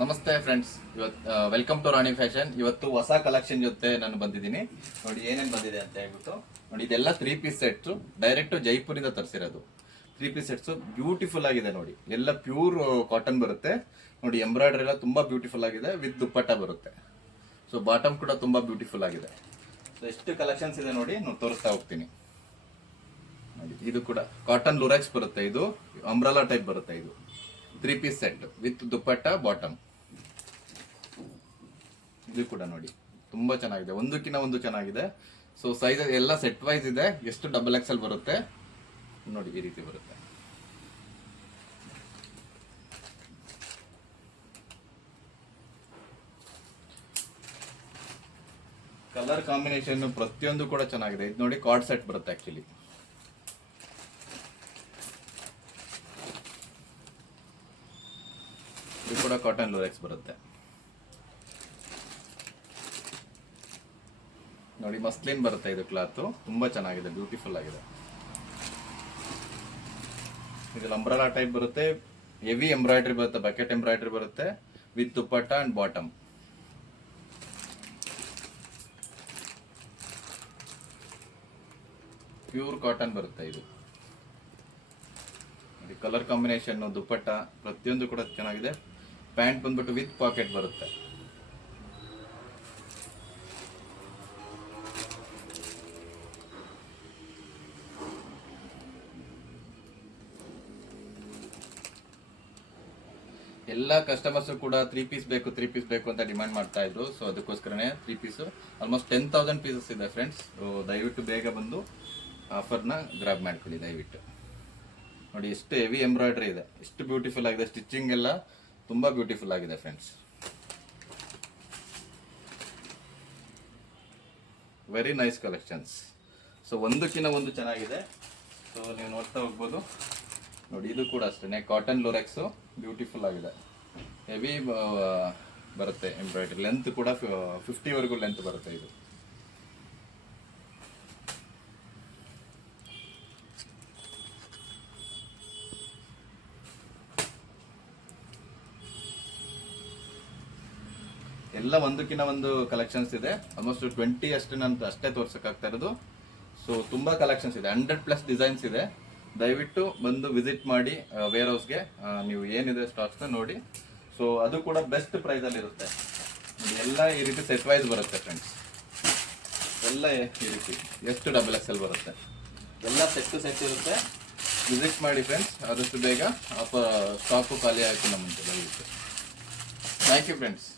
ನಮಸ್ತೆ friends, welcome to Rani fashion. ಇವತ್ತು ಹೊಸ ಕಲೆಕ್ಷನ್ ಜೊತೆ ನಾನು ಬಂದಿದ್ದೀನಿ. ನೋಡಿ ಏನೇನು ಬಂದಿದೆ ಅಂತ ಹೇಳ್ಬಿಟ್ಟು. ನೋಡಿ ಇದೆಲ್ಲ 3 ಪೀಸ್ ಸೆಟ್ಸ್, ಡೈರೆಕ್ಟ್ ಜೈಪುರಿಂದ ತರಿಸಿರೋದು 3 ಪೀಸ್ ಸೆಟ್ಸ್. ಬ್ಯೂಟಿಫುಲ್ ಆಗಿದೆ ನೋಡಿ, ಎಲ್ಲ ಪ್ಯೂರ್ ಕಾಟನ್ ಬರುತ್ತೆ. ನೋಡಿ ಎಂಬ್ರಾಯ್ಡರಿ ಎಲ್ಲ ತುಂಬಾ ಬ್ಯೂಟಿಫುಲ್ ಆಗಿದೆ, ವಿತ್ ದುಪ್ಪಟ್ಟ ಬರುತ್ತೆ. ಸೊ ಬಾಟಮ್ ಕೂಡ ತುಂಬಾ ಬ್ಯೂಟಿಫುಲ್ ಆಗಿದೆ. ಸೊ ಎಷ್ಟು ಕಲೆಕ್ಷನ್ಸ್ ಇದೆ ನೋಡಿ, ನಾನು ತೋರಿಸ್ತಾ ಹೋಗ್ತೀನಿ. ನೋಡಿ ಇದು ಕೂಡ ಕಾಟನ್ ಲುರೆಕ್ಸ್ ಬರುತ್ತೆ, ಇದು ಅಂಬ್ರಲಾ ಟೈಪ್ ಬರುತ್ತೆ. ಇದು 3 piece set with dupatta bottom. ಇದು ಕೂಡ ನೋಡಿ ತುಂಬಾ ಚೆನ್ನಾಗಿದೆ, ಒಂದಕ್ಕಿಂತ ಒಂದು ಚೆನ್ನಾಗಿದೆ. ಸೊ ಸೈಜ್ ಎಲ್ಲ ಸೆಟ್ ವೈಸ್ ಇದೆ. ಎಷ್ಟು ಡಬಲ್ ಎಕ್ಸೆಲ್ ಬರುತ್ತೆ ನೋಡಿ, ಈ ರೀತಿ ಬರುತ್ತೆ. ಕಲರ್ ಕಾಂಬಿನೇಷನ್ ಪ್ರತಿಯೊಂದು ಕೂಡ ಚೆನ್ನಾಗಿದೆ. ಇದು ನೋಡಿ ಕಾರ್ಡ್ ಸೆಟ್ ಬರುತ್ತೆ ಆಕ್ಚುಲಿ. ಇದು ಕೂಡ ಕಾಟನ್ ಲೋರೆಕ್ಸ್ ಬರುತ್ತೆ. ನೋಡಿ ಮಸ್ಲಿನ್ ಬರುತ್ತೆ, ಇದು ಕ್ಲಾತ್ ತುಂಬಾ ಚೆನ್ನಾಗಿದೆ, ಬ್ಯೂಟಿಫುಲ್ ಆಗಿದೆ. ಇದು ಅಂಬ್ರೆಲಾ ಟೈಪ್ ಬರುತ್ತೆ, ಹೆವಿ ಎಂಬ್ರಾಯ್ಡರಿ ಬರುತ್ತೆ, ಬಕೆಟ್ ಎಂಬ್ರಾಯ್ಡರಿ ಬರುತ್ತೆ with dupatta and bottom. Pure cotton ಬರುತ್ತೆ ಇದು. ಕಲರ್ ಕಾಂಬಿನೇಷನ್, ದುಪ್ಪಟ್ಟ ಪ್ರತಿಯೊಂದು ಕೂಡ ಚೆನ್ನಾಗಿದೆ. ಪ್ಯಾಂಟ್ ಬಂದ್ಬಿಟ್ಟು ವಿತ್ ಪಾಕೆಟ್ ಬರುತ್ತೆ. ಎಲ್ಲ ಕಸ್ಟಮರ್ಸ್ ಕೂಡ 3 ಪೀಸ್ ಬೇಕು ಅಂತ ಡಿಮ್ಯಾಂಡ್ ಮಾಡ್ತಾ ಇದ್ರು. ಸೊ ಅದಕ್ಕೋಸ್ಕರನೇ 3 ಪೀಸ್ ಆಲ್ಮೋಸ್ಟ್ 10,000 ಪೀಸಸ್ ಇದೆ ಫ್ರೆಂಡ್ಸ್. ದಯವಿಟ್ಟು ಬೇಗ ಬಂದು ಆಫರ್ನ ಗ್ರಾಬ್ ಮಾಡ್ಕೊಳ್ಳಿ ದಯವಿಟ್ಟು. ನೋಡಿ ಎಷ್ಟು ಹೆವಿ ಎಂಬ್ರಾಯ್ಡರಿ ಇದೆ, ಎಷ್ಟು ಬ್ಯೂಟಿಫುಲ್ ಆಗಿದೆ. ಸ್ಟಿಚಿಂಗ್ ಎಲ್ಲ ತುಂಬಾ ಬ್ಯೂಟಿಫುಲ್ ಆಗಿದೆ friends. Very nice collections. So ಒಂದಕ್ಕಿಂತ ಒಂದು ಚೆನ್ನಾಗಿದೆ. ಸೊ ನೀವು ನೋಡ್ತಾ ಹೋಗ್ಬೋದು. ನೋಡಿ ಇದು ಕೂಡ ಅಷ್ಟೇ ಕಾಟನ್ ಲೋರೆಕ್ಸ್, ಬ್ಯೂಟಿಫುಲ್ ಆಗಿದೆ. ಹೆವಿ ಬರುತ್ತೆ ಎಂಬ್ರಾಯ್ಡರಿ. ಲೆಂತ್ ಕೂಡ 50 ವರೆಗೂ ಲೆಂತ್ ಬರುತ್ತೆ ಇದು. ಎಲ್ಲ ಒಂದಕ್ಕಿಂತ ಒಂದು ಕಲೆಕ್ಷನ್ಸ್ ಇದೆ. ಆಲ್ಮೋಸ್ಟ್ 20 ಅಷ್ಟು ನಾನು ಅಷ್ಟೇ ತೋರ್ಸಕ್ಕಾಗ್ತಾ ಇರೋದು. ಸೊ ತುಂಬಾ ಕಲೆಕ್ಷನ್ಸ್ ಇದೆ, 100+ ಡಿಸೈನ್ಸ್ ಇದೆ. ದಯವಿಟ್ಟು ಬಂದು ವಿಸಿಟ್ ಮಾಡಿ ವೇರ್ ಹೌಸ್ಗೆ. ನೀವು ಏನಿದೆ ಸ್ಟಾಕ್ಸ್ ನೋಡಿ. ಸೊ ಅದು ಕೂಡ ಬೆಸ್ಟ್ ಪ್ರೈಸ್ ಅಲ್ಲಿ ಇರುತ್ತೆ. ಎಲ್ಲ ಈ ರೀತಿ ಸೆಟ್ ವೈಸ್ ಬರುತ್ತೆ ಫ್ರೆಂಡ್ಸ್. ಎಲ್ಲ ಈ ರೀತಿ ಎಷ್ಟು ಡಬಲ್ ಎಕ್ಸೆಲ್ ಬರುತ್ತೆ, ಎಲ್ಲ ಸೆಟ್ ಇರುತ್ತೆ. ವಿಸಿಟ್ ಮಾಡಿ ಫ್ರೆಂಡ್ಸ್, ಆದಷ್ಟು ಬೇಗ ಸ್ಟಾಕು ಖಾಲಿ ಆಯ್ತು ನಮ್ಮಂತೆ ದಯವಿಟ್ಟು. Thank you friends.